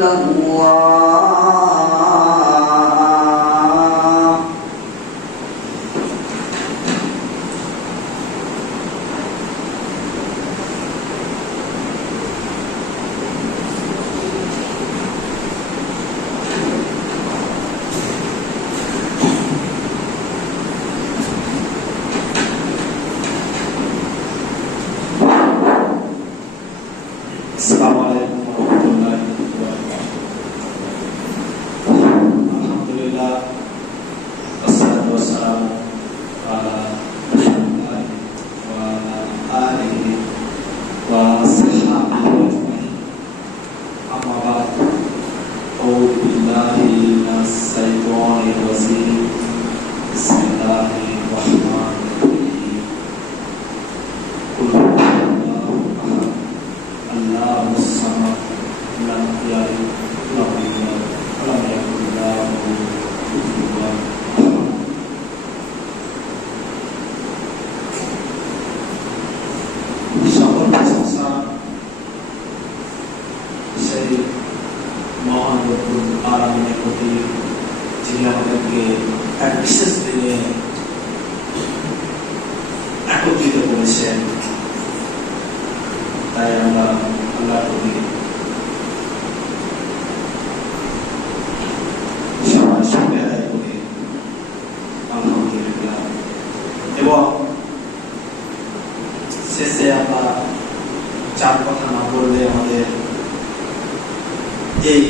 إلا الله একত্রিত করেছেন। তাই আমরা আল্লাহর প্রতি সবার শুকরিয়া আদায় করি, আলহামদুলিল্লাহ। এবং শেষে আমরা চার কথা না বললে আমাদের এই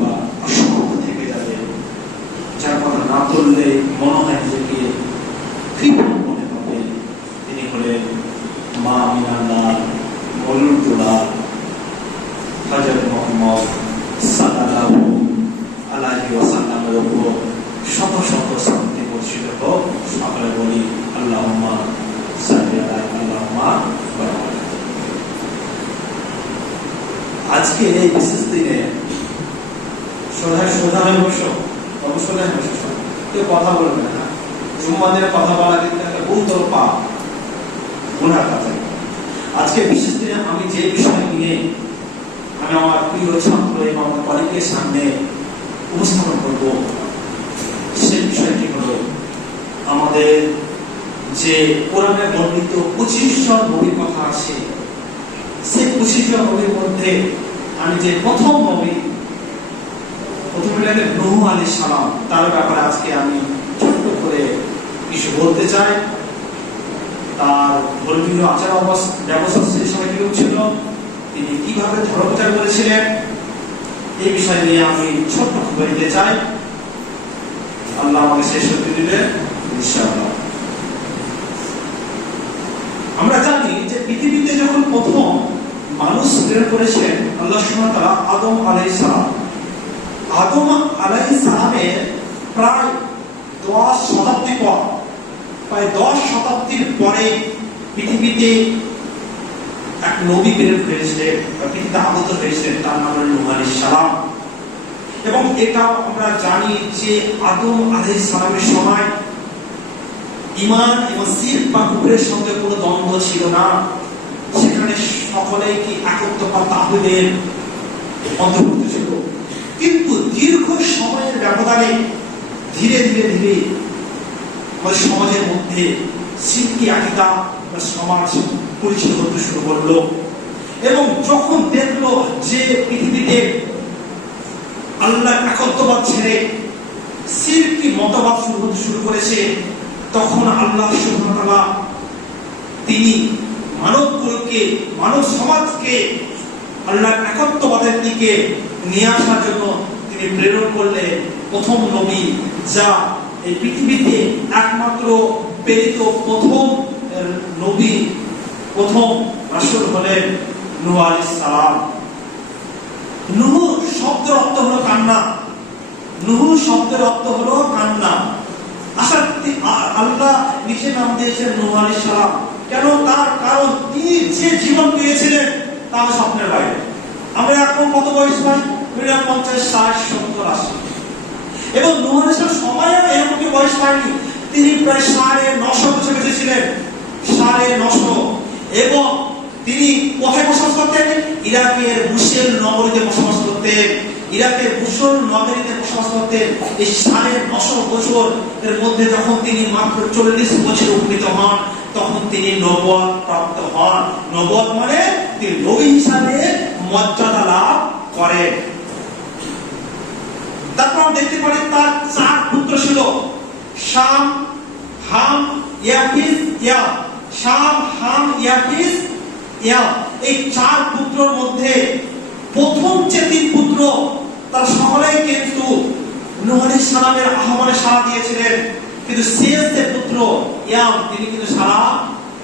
বা অসম্ভব থেকে যাবে। যার কথা না বললে মনে হয় নিজেকে কৃপণ মনে হবে। তিনি হলেন মা আমিনার নাম মলুরদুল্লাহ হযরত মুহাম্মদ সাল্লাল্লাহু আলাইহি ওয়াসাল্লামের উপর শত শত শান্তি বর্ষিত হোক। সকলে বলি আল্লাহুম্মা সাল্লি আলা আল্লাহুম্মা বারাক। আজকে এই বিশেষ দিনে সোধায় বসো, অবশ্যই বসো, কেউ কথা বলবে না। জুম্মাদের কথা বলা কিন্তু একটা গুরুতর পাপ, গুনাহ কাজ। আজকে বিশেষ দিনে আমি যে বিষয় নিয়ে আমি আমার প্রিয় ছাত্র এবং আমার কলিগের সামনে উপস্থাপন করব, সেই বিষয়টি হলো আমাদের যে কোরআনে বর্ণিত 25 জন নবীর কথা আছে। সেই 25 জন নবীর মধ্যে আমি যে প্রথম নবী, প্রথমে নূহ আলাইহিস সালাম, তার ব্যাপারে আজকে আমি ছোট্ট করে কিছু বলতে চাই। তার ধর্মীয় আচার ব্যবস্থা সেই সময় কি ছিল, তিনি কিভাবে ধর্মপ্রচার করেছিলেন, এই বিষয় নিয়ে আমি ছোট্ট বলতে চাই। আল্লাহ আমাকে সেই শক্তি দিবেন ইনশাআল্লাহ। আমরা জানি যে পৃথিবীতে যখন প্রথম মানুষ প্রেরণ করেছিলেন আল্লাহ সুবহানাহু ওয়া তাআলা আদম আলাইহিস সালাম। আদম আলাইহিস সালামের প্রায় 10 শতাব্দী পর, প্রায় 10 শতাব্দীর পরে পৃথিবীতে এক নবী প্রেরণ করেছিলেন, পৃথিবীতে আগত হয়েছিলেন, তার নাম হল নূহ আলাইহিস সালাম। এবং এটা আমরা জানি যে আদম আলাইহিস সালামের সময় ঈমান এবং শিরক বা কুফরের সঙ্গে কোনো দ্বন্দ্ব ছিল না। সেখানে সকলেই কি একত্র বা তাওহীদের অন্তর্ভুক্ত ছিল। কিন্তু দীর্ঘ সময়ের ব্যবধানে ধীরে ধীরে ধীরে আমাদের সমাজের মধ্যে শিরকি আকীদা বা সমাজ পরিচিত হতে শুরু করলো। এবং যখন দেখলো যে পৃথিবীতে আল্লাহর একত্ববাদ ছেড়ে শিরকি মতবাদ শুরু করেছে, তখন আল্লাহ সুবহানাহু ওয়া তাআলা তিনি মানবকুলকে, মানব সমাজকে আল্লাহর একত্ববাদের দিকে নিয়ে আসার জন্য তিনি প্রেরণ করলেন প্রথম নবী, যা এই পৃথিবীতে একমাত্র প্রেরিত প্রথম নবী, প্রথম রাসূল হলেন নূহ আলাইহিস সালাম। নূহ শব্দের অর্থ হলো কান্না। নূহ শব্দের অর্থ হলো কান্না। আল্লাহ নিচে নাম দিয়েছেন নূহ আলাইহিস সালাম। কেন? তার কারণ তিনি যে জীবন পেয়েছিলেন তা স্বপ্নের বাইরে। আমরা এখন কত বয়স পাই? 50, 60, 70, 80। এবং নূহ আলাইহিস সালাম সময় এরকম বয়স পায়নি। তিনি প্রায় 950 বছর বেঁচে ছিলেন, 950। এবং তিনি কোথায় বসবাস করতেন? ইরাকের মুসেল নগরীতে বসবাস করতেন। ইরাকের মুসল নগরীতে বসবাস করতেন। এই 950 বছর এর মধ্যে যখন তিনি মাত্র 40 বছর উপনীত হন, তখন তিনি নবুয়ত প্রাপ্ত হন। নবুয়ত মানে তিনি নবী হিসাবে মর্যাদা লাভ করেন। তারপর দেখতে পারি তার 4 পুত্র ছিল, শাম, হাম, ইয়াফিস, ইয়া। শাম, হাম, ইয়াফিস, ইয়া। এই 4 পুত্রের মধ্যে প্রথম যে 3 পুত্র তারা সকলেই কিন্তু নূহ আলাইহিস সালামের আহ্বানে সাড়া দিয়েছিলেন, কিন্তু শেষ যে পুত্র ইয়াম তিনি কিন্তু সাড়া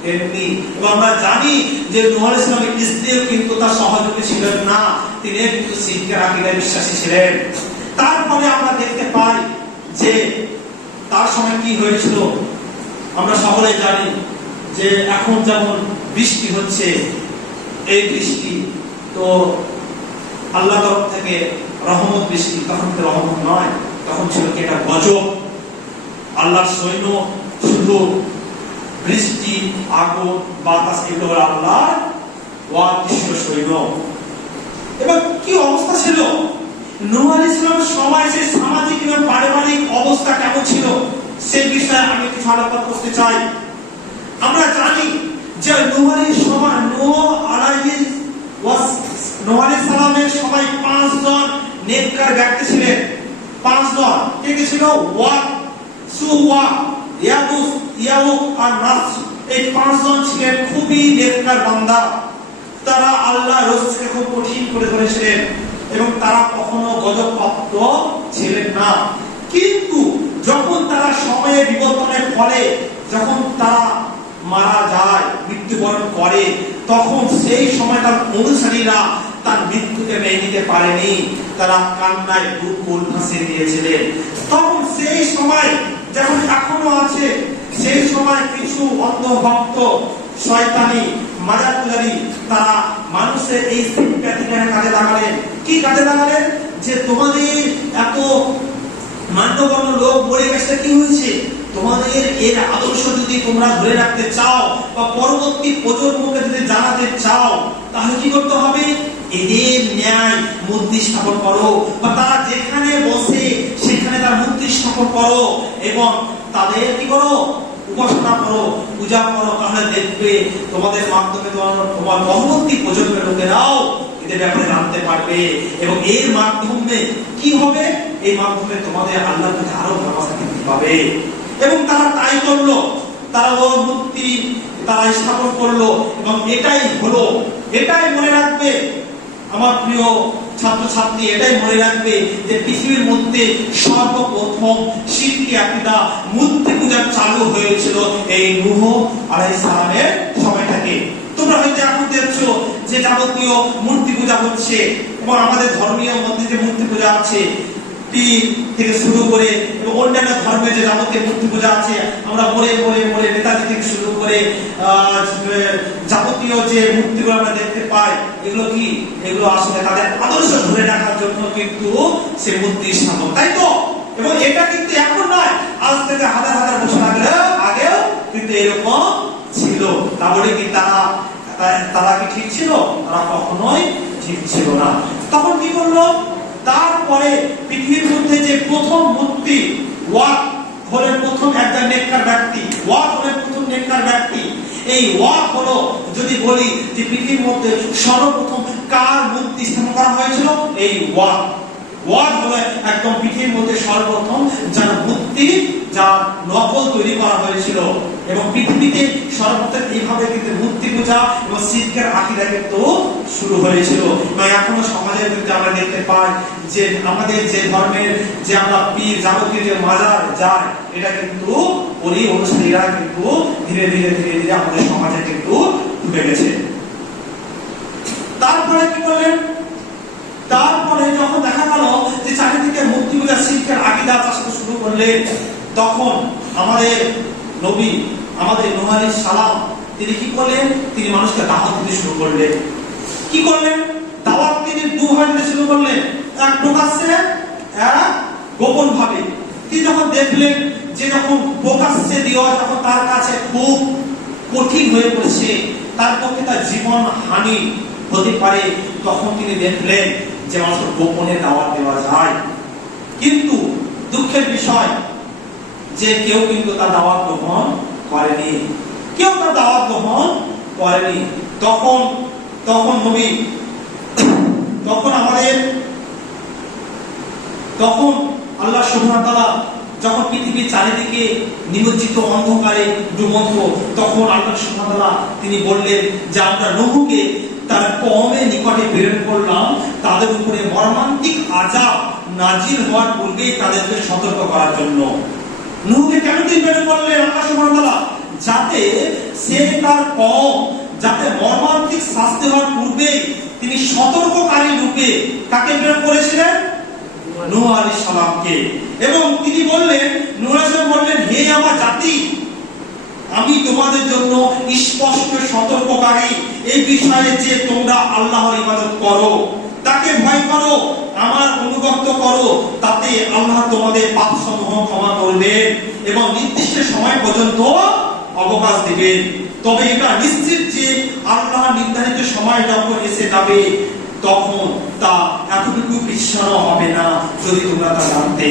দেননি। এবং আমরা জানি যে নূহ আলাইহিস সালামের স্ত্রীও কিন্তু তার সহযোগী ছিলেন না, তিনি কিন্তু শিরকের আকীদায় বিশ্বাসী ছিলেন। তারপরে আমরা দেখতে পাই যে তার সময় কি হয়েছিল আমরা সকলে জানি, যে এখন যেমন বৃষ্টি হচ্ছে, এই বৃষ্টি তো আল্লাহর তরফ থেকে রহমত বৃষ্টি, তখন তো রহমত নয়, তখন ছিল কি এটা গজব। আল্লাহর সৈন্য শুধু বৃষ্টি, আগুন, বাতাস, এগুলো আল্লাহর অদৃশ্য সৈন্য। এবং কি অবস্থা ছিল নূহ আলাইহিস সালামের সময়, সেই সামাজিক এবং পারিবারিক অবস্থা কেমন ছিল সেই বিষয়ে আমি কিছু আলোচনা করতে চাই। আমরা জানি যে নূহ আলাইহিস সালামের সময় 5 জন নেককার ব্যক্তি ছিলেন। 5 জন কে কে ছিল? ওয়াক, সুওয়া, ইয়াবুস, ইয়াউক আর নাস। এই 5 জন ছিলেন খুবই নেককার বান্দা। তারা আল্লাহর রাস্তাকে খুব কঠিন করে ধরেছিলেন এবং তারা কখনো গজবপ্রাপ্ত ছিলেন না। কিন্তু যখন তারা সময়ের বিবর্তনের ফলে যখন তারা মারা যায়, মৃত্যুবরণ করে, তখন সেই সময় তার অনুসারীরা তার মৃত্যুকে মেনে নিতে পারেনি, তারা কান্নায় বুক ভাসিয়ে দিয়েছিলেন। তখন সেই সময় যখন এখনো আছে, সেই সময় কিছু অন্ধভক্ত, শয়তানি, মাজার পূজারী তারা মানুষের এই সিম্প্যাথিকে কাজে লাগালেন। কি কাজে লাগালেন? যে তোমাদের এত মান্যগণ্য লোক মরে গেছে, কি হয়েছে? তোমাদের এর আদর্শ যদি তোমরা ধরে রাখতে চাও বা পরবর্তী প্রজন্মকে যদি জানাতে চাও, তাহলে কি করতে হবে? এদের ন্যায় মূর্তি স্থাপন করো, বা তারা যেখানে বসে সেখানে তার মূর্তি স্থাপন করো এবং তাদের কি করো? উপাসনা করো, পূজা করো। তাহলে দেখবে তোমাদের মাধ্যমে তোমার পরবর্তী প্রজন্মের লোকেরাও এদের ব্যাপারে জানতে পারবে এবং এর মাধ্যমে কি হবে? এই মাধ্যমে তোমাদের আল্লাহর কাছে আরো ভালোবাসা বৃদ্ধি পাবে। এবং তারা তাই করলো, তারা ওর মূর্তি তারা স্থাপন করলো এবং এটাই হলো। এটাই মনে রাখবে আমার প্রিয় ছাত্রছাত্রী, এটাই মনে রাখবে যে পৃথিবীর মধ্যে সর্বপ্রথম শিরকি আকীদা, মূর্তি পূজা চালু হয়েছিল এই নূহ আলাইহিস সালামের সময় থেকে। তোমরা হয়তো এখন দেখছো যে যাবতীয় মূর্তি পূজা হচ্ছে এবং আমাদের ধর্মীয় মধ্যে যে মূর্তি পূজা আছে, পীর থেকে শুরু করে এবং অন্যান্য ধর্মের যে যাবতীয় মূর্তি পূজা আছে, আমরা মরে মরে মরে নেতাজি থেকে শুরু করে যাবতীয় যে মূর্তিগুলো আমরা দেখতে পাই, এগুলো কি? এগুলো আসলে তাদের আদর্শ ধরে রাখার জন্য কিন্তু সে মূর্তি স্থাপন, তাই তো? এবং এটা কিন্তু এখন নয়, আজ থেকে হাজার হাজার বছর আগেও কিন্তু এরকম ছিল। তাহলে কি তারা কি ঠিক ছিল? তারা কখনোই ঠিক ছিল না। তখন কি করলো? তারপরে পৃথিবীর মধ্যে যে প্রথম মূর্তি, ওয়াক হলেন প্রথম একজন নেককার ব্যক্তি। ওয়াক হলেন প্রথম নেককার ব্যক্তি। এই ওয়াক হলো, যদি বলি যে পৃথিবীর মধ্যে সর্বপ্রথম কার মূর্তি স্থাপন করা হয়েছিল? এই ওয়াক। ওয়াক হলো একদম পৃথিবীর মধ্যে সর্বপ্রথম যার মূর্তি, যার নকল তৈরি করা হয়েছিল। এবং পৃথিবীতে সর্বপ্রথম এইভাবে কিন্তু মূর্তি পূজা এবং শিরকের আকীদা কিন্তু শুরু হয়েছিল। এবং এখনো সমাজের মধ্যে আমরা দেখতে পাই যে আমাদের যে ধর্মের যে আমরা পীর, যাবতীয় যে মাজার যায়, এটা কিন্তু ওই অনুসারীরা কিন্তু ধীরে ধীরে ধীরে ধীরে আমাদের সমাজে কিন্তু ঢুকে গেছে। তারপরে কি করলেন? তারপরে যখন দেখা গেল যে চারিদিকে মূর্তি পূজা, শিরকের আকীদা চাষতে শুরু করলেন, তখন আমাদের নবী, আমাদের নূহ আলাইহিস সালাম, তিনি কি করলেন? তিনি মানুষকে দাওয়াত দিতে শুরু করলেন। কি করলেন? দাওয়াত তিনি দুভাবে দিতে শুরু করলেন, এক প্রকাশ্যে, এক গোপন ভাবে। তিনি যখন দেখলেন যে যখন প্রকাশ্যে দেওয়া যখন তার কাছে খুব কঠিন হয়ে পড়ছে, তার পক্ষে তার জীবন হানি হতে পারে, তখন তিনি দেখলেন যে মানুষের গোপনে দাওয়াত দেওয়া যায়। কিন্তু দুঃখের বিষয় যে কেউ কিন্তু তার দাওয়াত গ্রহণ করেনি, কেউ তার দাওয়াত গ্রহণ করেনি। তখন নবী, তখন আল্লাহ সুবহানাহু ওয়া তাআলা যখন পৃথিবীর চারিদিকে নিমজ্জিত অন্ধকারে ডুবন্ত, তখন আল্লাহ সুবহানাহু ওয়া তাআলা তিনি বললেন যে আমরা নূহকে তার কওমের নিকটে প্রেরণ করলাম, তাদের উপরে মর্মান্তিক আযাব নাজিল হওয়ার পূর্বেই তাদেরকে সতর্ক করার জন্য। নূহকে কেন তিনি প্রেরণ করলেন আল্লাহ সুবহানাহু ওয়া তাআলা? যাতে সে তার কওম যাতে মর্মান্তিক শাস্তি হওয়ার পূর্বেই তিনি সতর্ককারী রূপে কাকে প্রেরণ করেছিলেন? নূহ আলাইহিস সালামকে। এবং তিনি বললেন, নূহ আলাইহিস সালাম বললেন, হে আমার জাতি, আমি তোমাদের জন্য স্পষ্ট সতর্ককারী এই বিষয়ে যে তোমরা আল্লাহর ইবাদত করো, তাকে ভয় করো, আমার অনুগত করো, তাতে আল্লাহ তোমাদের পাপসমূহ ক্ষমা করবেন এবং নির্দিষ্ট সময় পর্যন্ত অবকাশ দিবেন। তবে এটা নিশ্চিত যে আল্লাহ নির্ধারিত সময় যখন এসে যাবে তখন তা এতটুকু পিছানো হবে না যদি তোমরা তা জানতে।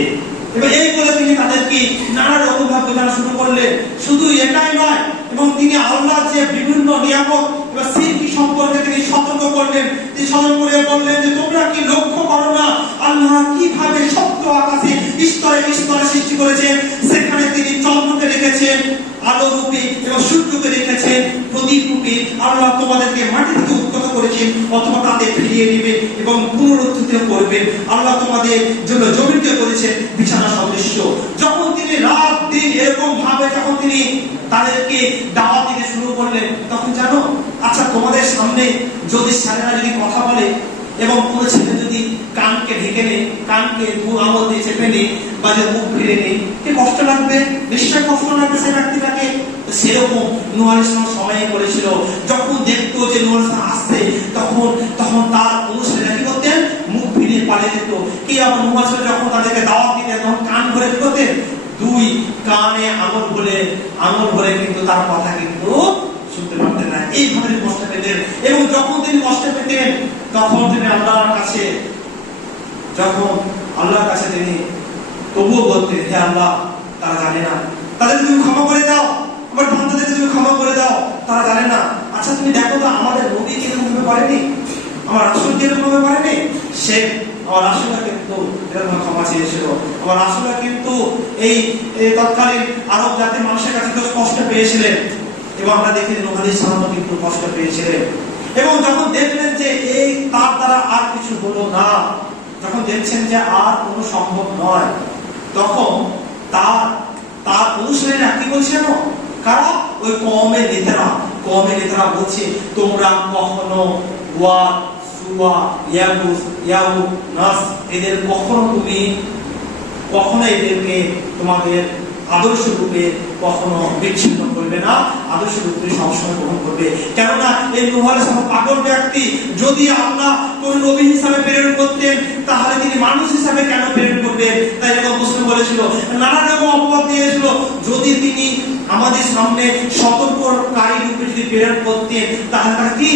এবার এই বলে তিনি তাদেরকে নানা রকম ভাবে বোঝানো শুরু করলেন। শুধু এটাই নয়, এবং তিনি আল্লাহ যে বিভিন্ন নিয়ামত বা শিরকি সম্পর্কে তিনি সতর্ক করলেন। তিনি সতর্ক করে বললেন যে তোমরা কি লক্ষ্য করো না আল্লাহ কিভাবে সপ্ত আকাশে স্তরে স্তরে সৃষ্টি করেছেন, সেখানে তিনি চন্দ্রকে রেখেছেন আলো রূপে এবং সূর্যকে রেখেছেন প্রদীপ রূপে। আল্লাহ তোমাদেরকে মাটি থেকে উৎপন্ন করেছেন, অথবা তাতে ফিরিয়ে নেবে এবং পুনরুত্থিত করবেন। আল্লাহ তোমাদের জন্য জমিনকে করেছেন বিছানা সদৃশ্য। যখন তিনি রাত দিন এরকম ভাবে যখন তিনি তাদেরকে দাওয়াত দিতে শুরু করলেন, তখন জানো, আচ্ছা তোমাদের সামনে যদি ছেলেরা যদি কথা বলে এবং কোন ছেলে যদি কানকে ঢেকে নেয়, কানকে দু আঙুল দিয়ে চেপে নেয় বা যে মুখ ফিরে নেয়, কি কষ্ট লাগবে? নিশ্চয় কষ্ট লাগবে সেই ব্যক্তিটাকে। সেরকম নূহ আলাইহিস সালাম সময় করেছিল। যখন দেখতো যে নূহ আলাইহিস সালাম আসছে, তখন তার অনুসারীরা কি করতেন? মুখ ফিরে পালিয়ে যেত। কি আবার নূহ আলাইহিস সালাম যখন তাদেরকে দাওয়াত দিতেন তখন কান ধরে কি করতেন? দুই কানে আঙুল ভরে কিন্তু তার কথা কিন্তু শুনতে পারতেন না। এইভাবে কষ্ট পেতেন। এবং যখন তিনি কষ্ট পেতেন তখন তিনি আল্লাহর কাছে তিনি তবুও বলতেন, হে আল্লাহ, তারা জানে না, তাদেরকে তুমি ক্ষমা করে দাও, আমার বান্দাদেরকে তুমি ক্ষমা করে দাও, তারা জানে না। আচ্ছা তুমি দেখো তো আমাদের নবী কিরকম ভাবে পারেনি, আমার রাসূল কিরকম ভাবে পারেনি। সে আমার রাসূলরা কিন্তু এরকম ক্ষমা চেয়েছিল। আমার রাসূলরা কিন্তু এই তৎকালীন আরব জাতির মানুষের কাছে তো কষ্ট পেয়েছিলেন, এবং আমরা দেখি নূহ আলাইহিস সালামও কিন্তু কষ্ট পেয়েছিলেন। এবং যখন দেখলেন যে এই তার দ্বারা আর কিছু হলো না, যখন দেখছেন যে আর কোনো সম্ভব নয়, তখন তার অনুসারীরা কি বলছেন? কারা? ওই কওমের নেতারা বলছে, তোমরা কখনো ওয়াদ, সুওয়া, ইয়াগুস, ইয়াউক, নাস এদের কখনো এদেরকে তোমাদের আদর্শ রূপে কখনো বিচ্ছিন্ন করবে না, আদর্শ রূপে সবসময় গ্রহণ করবে। কেননা এই নূহ আলাইহিস সালাম পাগল ব্যক্তি। যদি আল্লাহ কোন নবী হিসাবে প্রেরণ করতেন তাহলে তিনি মানুষ হিসাবে কেন প্রেরণ করবেন? তাই এরকম মুসলিম বলেছিল, নানা রকম অপবাদ দিয়েছিল। যদি তিনি আমাদের সামনে সতর্ককারী রূপে যদি প্রেরণ করতেন তাহলে তারা কি?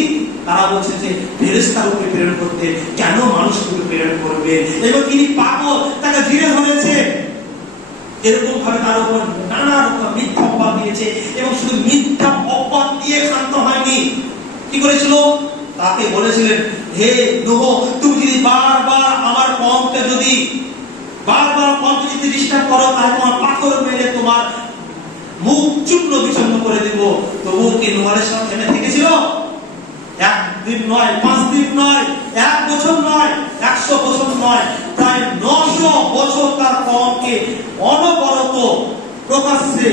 তারা বলছে যে ফেরেশতা রূপে প্রেরণ করতে, কেন মানুষ রূপে প্রেরণ করবে? এবং তিনি পাগল, তাকে ঘিরে ধরেছে। এরকম ভাবে তার উপর নানা রকম মিথ্যা অপবাদ দিয়েছে। এবং শুধু মিথ্যা অপবাদ দিয়ে ক্ষান্ত হয়নি, কি করেছিল? তাকে বলেছিলেন, হে নূহ, তুমি যদি বারবার আমার কওমকে যদি ডিস্টার্ব করো তাহলে তোমার পাথর মেরে তোমার মুখ চূর্ণ বিচূর্ণ করে দেব। তবুও কি নূহ আলাইহিস সালাম থেমে থেকেছিল? একদিন নয়, 5 দিন নয়, 1 বছর নয়, 100 বছর নয়, প্রায় 900 বছর তার কওমকে অনবরত প্রকাশ্যে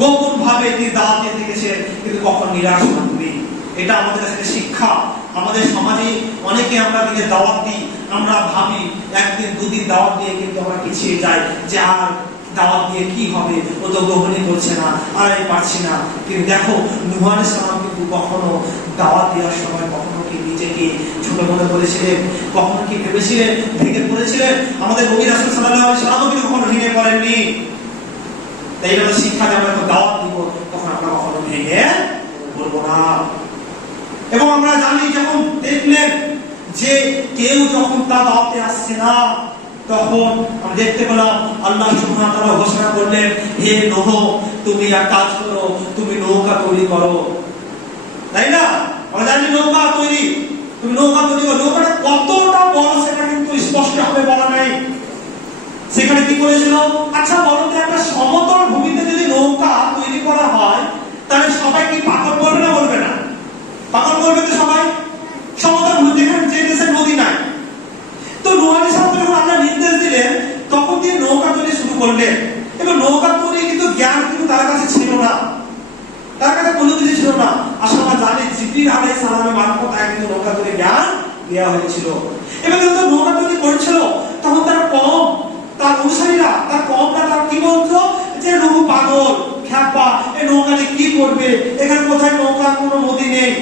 গোপন ভাবে তিনি দাওয়াত দিয়ে থেকেছেন, কিন্তু কখন নিরাশ হননি। এটা আমাদের কাছে শিক্ষা। আমাদের সমাজে অনেকে আমরা দিনে দাওয়াত দিই, আমরা ভাবি একদিন দুদিন দাওয়াত দিয়ে কিন্তু আমরা পিছিয়ে যাই যে আর দাওয়াত দিয়ে কি হবে, ও তো গ্রহণই করছে না, আর আমি পারছি না। কিন্তু দেখো নূহ আলাইহিস সালাম কিন্তু কখনো দাওয়াত দেওয়ার সময় কখনো কি নিজেকে ছোট মনে করেছিলেন, কখনো কি ভেবেছিলেন, ভেঙে পড়েছিলেন? আমাদের নবী রাসূল সাল্লাল্লাহু আলাইহি ওয়াসাল্লাম কিন্তু কখনো ভেঙে পড়েননি। তাই এটা শিক্ষা, যে আমরা দাওয়াত দিব তখন আমরা কখনো ভেঙে পড়বো না। এবং আমরা জানি যখন দেখলেন যে কেউ যখন তার দাওয়াতে আসছে না, তখন আমরা দেখতে পেলাম আল্লাহ সুবহানাহু ওয়া তাআলা ঘোষণা করলেন, হে নূহ তুমি এক কাজ করো, তুমি নৌকা তৈরি করো। তাই না? আমরা জানি নৌকা তৈরি, তুমি নৌকা তৈরি করো। নৌকাটা কতটা বড় সেটা কিন্তু স্পষ্ট ভাবে বলা নাই। সেখানে কি করেছিল? আচ্ছা বলো তো, একটা সমতল ভূমিতে যদি নৌকা তৈরি করা হয় তাহলে সবাই কি পাথর বলবে না বলবে না? পাথর বলবে তো সবাই। সমতল ভূমি যেখানে যে দেশে নদী নাই। তো নূহ আলাইহিস সালাম যখন আল্লাহ নির্দেশ দিলেন তখন দিয়ে নৌকা তৈরি শুরু করলেন। এবং নৌকা তৈরি কিন্তু জ্ঞান কিন্তু তার কাছে ছিল না, তার কাছে কোনো কিছু ছিল না। আসলে আমরা জানি জিবরিল আলাইহিস সালামের মারফত কিন্তু নৌকা তৈরি জ্ঞান দেওয়া হয়েছিল। এবং যখন নৌকা তৈরি করেছিল তখন তার অনুসারীরা, তার কওমরা তার কি বলতো যে নূহ পাগল, খ্যাপা, এই নৌকা নিয়ে কি করবে, এখানে কোথায় নৌকা, কোনো নদী নেই।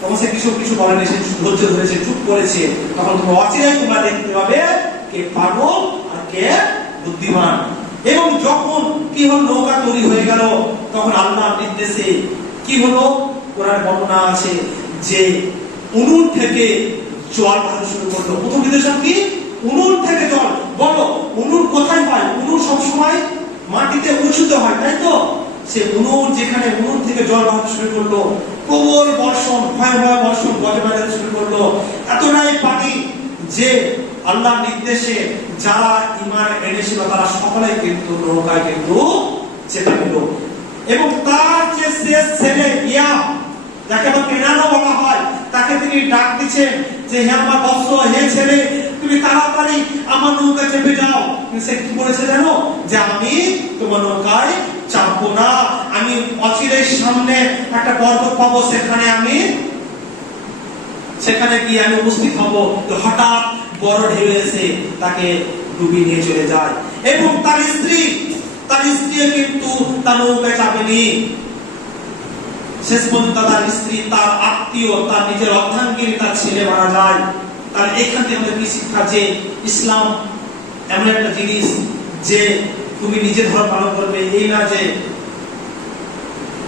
তখন সে কিছু বলেনি, সে ধৈর্য ধরেছে, চুপ করেছে। তখন তোমরা অচিরেই তোমরা দেখতে পাবে কে পাগল আর কে বুদ্ধিমান। এবং যখন কি হলো, নৌকা তৈরি হয়ে গেল, তখন আল্লাহর নির্দেশে কি হলো, কোরআন বর্ণনা আছে যে উনুন থেকে জল বাহার শুরু করলো। প্রথম নির্দেশন কি? উনুন থেকে জল। বলো উনুন কোথায় হয়? উনুন সবসময় মাটিতে উঁচুতে হয়, তাই তো? সে উনুন, যেখানে উনুন থেকে জল বাহার শুরু করলো, প্রবল বর্ষণ, ভয়াবহ বর্ষণ গজবাজাতে শুরু করলো। এতটাই পানি যে আল্লাহর নির্দেশে যারা ঈমান এনেছিল তারা সকলেই কিন্তু নৌকায় কিন্তু চেপে গেল। এবং তার যে শেষ ছেলে ইয়া, যাকে আবার কেনানো বলা হয়, তাকে তিনি ডাক দিচ্ছেন যে হে আমার বৎস, হে ছেলে, তুমি তাড়াতাড়ি আমার নৌকা চেপে যাও। সে কি বলেছে জানো? যে আমি তোমার নৌকায় চাপবো না, আমি অচিরেই সামনে একটা পর্বত পাবো, সেখানে গিয়ে আমি উপস্থিত হব। তো হঠাৎ বড় ঢেউ এসে তাকে ডুবিয়ে নিয়ে চলে যায়। এবং তার স্ত্রী কিন্তু তার নৌকায় চাপেনি। শেষ পর্যন্ত তার স্ত্রী, তার আত্মীয়, তার নিজের অর্ধাঙ্গিনী, তার ছেলে মারা যায়। তার এখান থেকে আমাদের কি শিক্ষা? যে ইসলাম এমন একটা জিনিস যে তুমি নিজে ধর্ম পালন করবে, এই না যে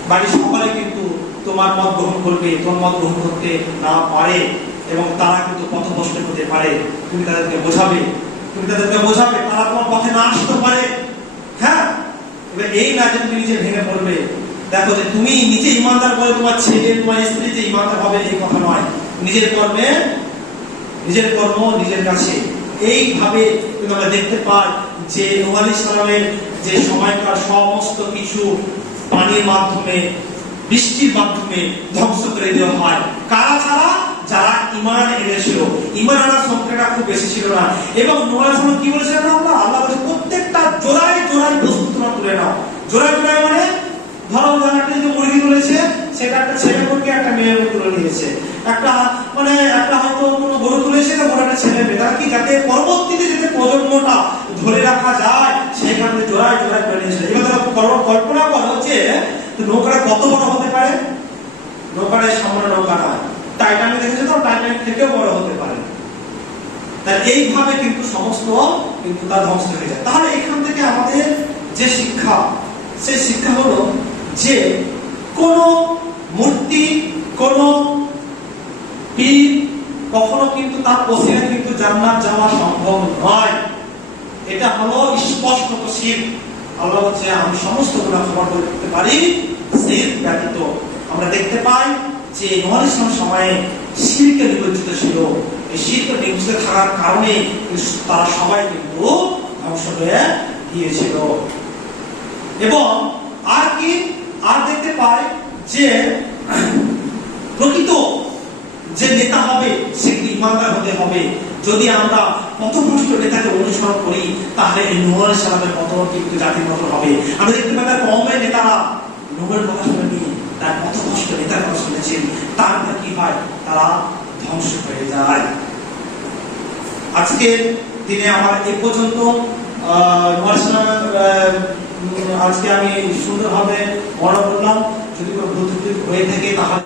বাড়ির সকলে কিন্তু তোমার মত গ্রহণ করবে, তোমার মত গ্রহণ করতে না পারে, এবং তারা কিন্তু পথভ্রষ্ট হতে পারে। তুমি তাদেরকে বোঝাবে, তারা তোমার পথে না আসতে পারে। হ্যাঁ, এবার এই না যে তুমি নিজে ভেঙে পড়বে। দেখো যে তুমি নিজে ইমানদার বলে তোমার ছেলে, তোমার স্ত্রী যে ইমানদার হবে এই কথা নয়। নিজের কর্ম নিজের কাছে। এইভাবে কিন্তু আমরা দেখতে পাই যে নূহ আলাইহিস সালামের যে সময়কার সমস্ত কিছু পানির মাধ্যমে, বৃষ্টির মাধ্যমে ধ্বংস করে দেওয়া হয়। কারা ছাড়া? যারা ঈমান এনেছিল। ঈমান আনার সংখ্যাটা খুব বেশি ছিল না। এবং নূহ আলাইহিস সালাম কি বলেছিলেন? আল্লাহ বলেছে প্রত্যেকটা জোড়ায় বস্তু তোমরা তুলে নাও। জোড়ায় মানে ধরো একটা যে মুরগি তুলেছে, সেটা একটা ছেলে মুরগি একটা মেয়ে মুরগি তুলে নিয়েছে। একটা হয়তো কোনো গরু তুলেছে, তো বড় একটা ছেলে মেয়ে। তারা কি, যাতে পরবর্তীতে যাতে প্রজন্মটা ধরে রাখা যায় সেই কারণে জোড়ায় করে নিয়েছে। এবার কল্পনা করো যে নৌকাটা কত বড় হতে পারে। নৌকাটা সামনে নৌকা নয়, টাইটানিক দেখেছো তো, টাইটানিক থেকেও বড় হতে পারে। তাই এইভাবে কিন্তু সমস্ত কিন্তু তার ধ্বংস হয়ে যায়। তাহলে এখান থেকে আমাদের যে শিক্ষা, সেই শিক্ষা হলো যে কোন মূর্তি, কোন পীর কখনো কিন্তু তার ওসিলায় কিন্তু জান্নাত যাওয়া সম্ভব নয়। এটা হলো স্পষ্টত শিরক। আল্লাহ বলছে আমি সমস্ত গুনাহ ক্ষমা করতে পারি শিরক ব্যতীত। আমরা দেখতে পাই যে নূহ আলাইহিস সালামের সময়ে শিরকে নিমজ্জিত ছিল। এই শিরকে নিমজ্জিত থাকার কারণে তারা সবাই কিন্তু ধ্বংস হয়ে গিয়েছিল। এবং আর দেখতে পাই যে প্রকৃত যে নেতা হবে সে ঈমানদার হতে হবে। যদি আমরা পথভ্রষ্ট নেতাকে অনুসরণ করি তাহলে এই নূহ আলাইহিস সালামের মতো কিন্তু জাতির মতো হবে। আমরা দেখতে পাই তার কওমের নেতারা নূহের কথা শুনেনি, তার পথভ্রষ্ট নেতার কথা শুনেছেন, তারপর কি হয়? তারা ধ্বংস হয়ে যায়। আজকের দিনে আমার এই পর্যন্ত। আজকে আমি সুন্দরভাবে বড় করলাম। যদি কোনো ভুল ত্রুটি হয়ে থাকে তাহলে